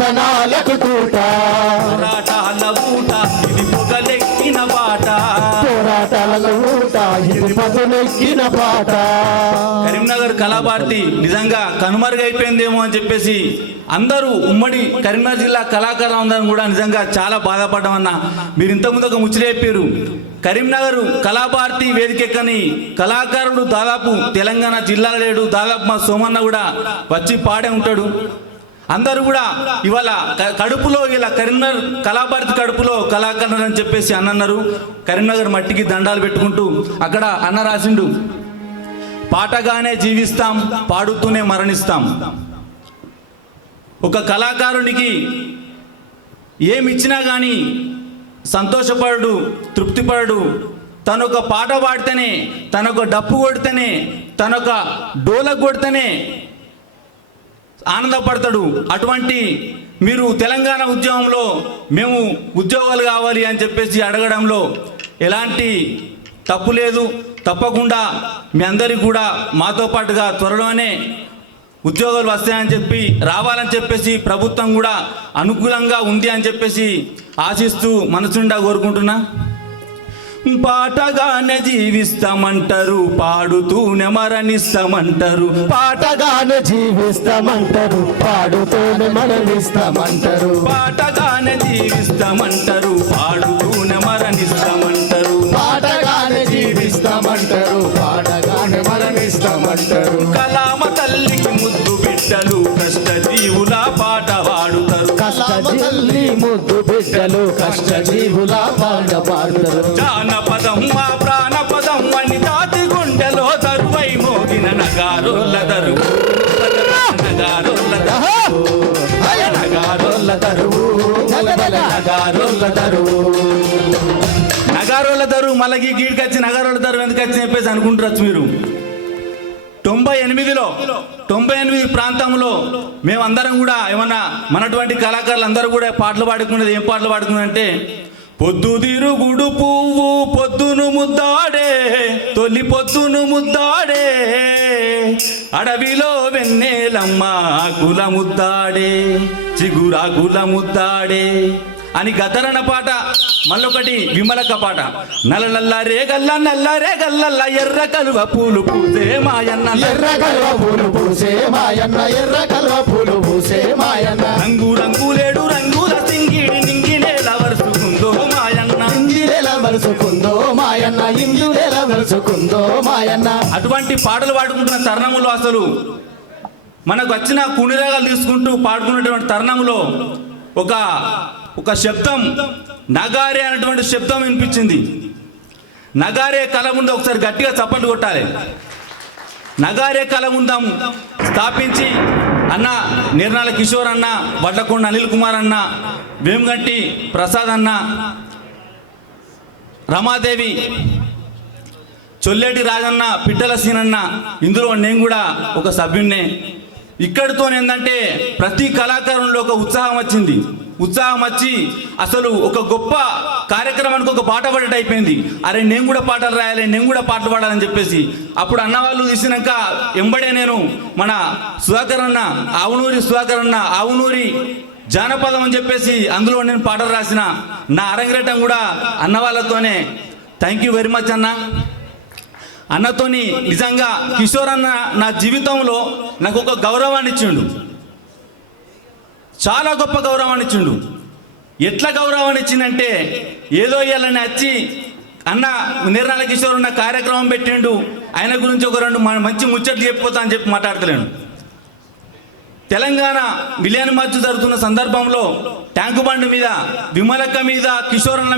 రతనాలకు తూట పోరాటాల ఊట ఇది పొగలెక్కిన పాట పోరాటాల ఊట ఇది పదునెక్కిన పాట. కరీంనగర్ కళాభారతి నిజంగా కనుమరుగైపోయిందేమో అని చెప్పేసి అందరూ ఉమ్మడి కరీంనగర్ జిల్లా కళాకారులు అందరం కూడా నిజంగా చాలా బాధపడ్డామన్నా. మీరు ఇంతకుముందు ఒక ముచ్చట చెప్పారు, కరీంనగర్ కళాభారతి వేదికెక్కని కళాకారుడు దాదాపు తెలంగాణ జిల్లాలో లేడు. దాదాపు మా సోమన్న కూడా వచ్చి పాడే ఉంటాడు. అందరూ కూడా ఇవాళ కడుపులో ఇలా కరీంనగర్ కళాభారతి కడుపులో కళాకారులు అని చెప్పేసి అన్నారు. కరీంనగర్ మట్టికి దండాలు పెట్టుకుంటూ అక్కడ అన్న రాసిండు, పాటగానే జీవిస్తాం పాడుతూనే మరణిస్తాం. ఒక కళాకారునికి ఏమిచ్చినా కానీ సంతోషపడు, తృప్తిపడు. తనొక పాట పాడితేనే, తనొక డప్పు కొడితేనే, తనొక డోలకు కొడితేనే ఆనందపడతాడు. అటువంటి మీరు తెలంగాణ ఉద్యమంలో మేము ఉద్యోగాలు కావాలి అని చెప్పేసి అడగడంలో ఎలాంటి తప్పు లేదు. తప్పకుండా మీ అందరికీ కూడా మాతో పాటుగా త్వరలోనే ఉద్యోగాలు వస్తాయని చెప్పి రావాలని చెప్పేసి ప్రభుత్వం కూడా అనుకూలంగా ఉంది అని చెప్పేసి ఆశిస్తూ మనసుండా కోరుకుంటున్నా. పాటగానే జీవిస్తామంటారు, పాడుతూనే మరణిస్తామంటారు. పాటగానే జీవిస్తామంటారు, పాడుతూనే మరణిస్తామంటారు. పాటగానే జీవిస్తామంటారు, పాడుతూనే మరణిస్తామంటారు. పాటగానే జీవిస్తామంటారు, పాటగానే మరణిస్తామంటారు. కలామ తల్లికి ముద్దు బిడ్డలు కష్టజీవుల పాట పాడుతారు. కష్టజీవులి ముద్దు బిడ్డలు కష్టజీవుల పాట పాడుతారు. జానపదం మా ప్రాణపదం అని తాతి గుండెలో తరువై మోగిన నగారోళ్ళ దరువు, నగారోళ్ళ దరువు, నగారోళ్ళ దరువు, నగారోళ్ళ దరువు. నగారోళ్ళ దరువు మళ్ళీ గీడికి వచ్చి నగారోళ్ళ దరువు ఎందుకు వచ్చి చెప్పేసి అనుకుంటారు మీరు. 98 ప్రాంతంలో మేమందరం కూడా ఏమన్నా మనటువంటి కళాకారులు అందరూ కూడా పాటలు పాడుకునేది. ఏం పాటలు పాడుకున్నారంటే, పొద్దుదిరుగుడు పువ్వు పొద్దును ముద్దాడే, తొలి పొద్దును ముద్దాడే, అడవిలో వెన్నెలమ్మ కుల ముద్దాడే, చిగురాకుల ముద్దాడే అని గద్దరన్న పాట. మళ్ళొకటి విమలక్క పాట, నల్లరే గల్ల నల్లరే గల్ల ఎర్ర కలువ పూలు పూసే మాయన్న, ఎర్ర కలువ పూలు పూసే మాయన్న, ఎర్ర కలువ పూలు పూసే మాయన్న. రంగు రంగులేడు రంగుల సింగిడి నింగినేల వరుసుకుందో మాయన్న, ఇందిరేలా వరుసుకుందో మాయన్న, ఇందురేలా వరుసుకుందో మాయన్న. అటువంటి పాటలు పాడుకుంటున్న తరుణంలో అసలు మనకు వచ్చిన కుణిరాగాలు తీసుకుంటూ పాడుకున్నటువంటి తరుణంలో ఒక శబ్దం, నగారే అనేటువంటి శబ్దం వినిపించింది. నగారే కళ ముందు ఒకసారి గట్టిగా చప్పట్లు కొట్టాలి. నగారే కళ ముందం స్థాపించి అన్న నిర్నాల కిషోర్ అన్న, వడ్లకొండ అనిల్ కుమార్ అన్న, వేమగంటి ప్రసాద్ అన్న, రమాదేవి, చొల్లేటి రాజన్న, పిట్టల సీనన్న, ఇందులో నేను కూడా ఒక సభ్యున్నే. ఇక్కడితో ఏంటంటే ప్రతి కళాకారుల్లో ఒక ఉత్సాహం వచ్చింది. ఉత్సాహం వచ్చి అసలు ఒక గొప్ప కార్యక్రమానికి ఒక పాట పడేట అయిపోయింది. అరే నేను కూడా పాటలు రాయాలి, నేను కూడా పాటలు పాడాలని చెప్పేసి అప్పుడు అన్నవాళ్ళు తీసినాక ఎంబడే నేను మన సుధాకర్ అన్న, ఆవునూరి సుధాకర్ అన్న, ఆవునూరి జానపదం అని చెప్పేసి అందులో నేను పాటలు రాసిన. నా అరంగేటం కూడా అన్న వాళ్ళతోనే. థ్యాంక్ యూ వెరీ మచ్ అన్న. అన్నతోని నిజంగా కిషోర్ అన్న నా జీవితంలో నాకు ఒక గౌరవాన్ని ఇచ్చిండు, చాలా గొప్ప గౌరవాన్ని ఇచ్చిండు. ఎట్లా గౌరవాన్ని ఇచ్చిందంటే, ఏదో ఇవ్వాలని వచ్చి అన్న నిర్నాల కిషోర్ ఉన్న కార్యక్రమం పెట్టిండు, ఆయన గురించి ఒక 2 మంచి ముచ్చట్లు చెప్పిపోతా అని చెప్పి మాట్లాడతలేను. తెలంగాణ విలీన మార్చు జరుగుతున్న సందర్భంలో ట్యాంకు బండ్ మీద, విమలక్క మీద, కిషోర్ అన్న